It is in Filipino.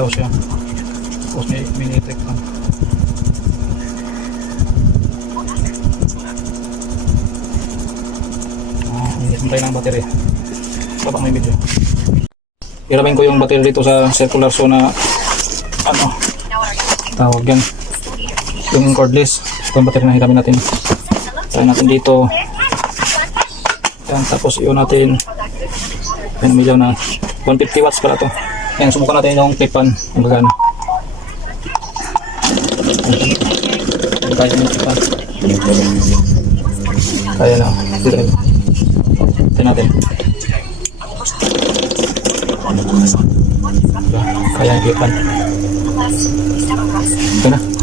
ilaw siya. Tapos may mini-electric fan. Hintay ng battery. Baba may video. Hiramin ko yung battery dito sa circular saw na ano tawag yan, yung cordless. Ito yung battery na hiramin natin. Tayo natin dito yan, tapos iyon natin yung umilaw na 150 watts pala to. Yan, subukan natin yung clip fan yung gagana. Kaya yung clip fan, kaya na ito natin. Kaya yung clip fan ito na.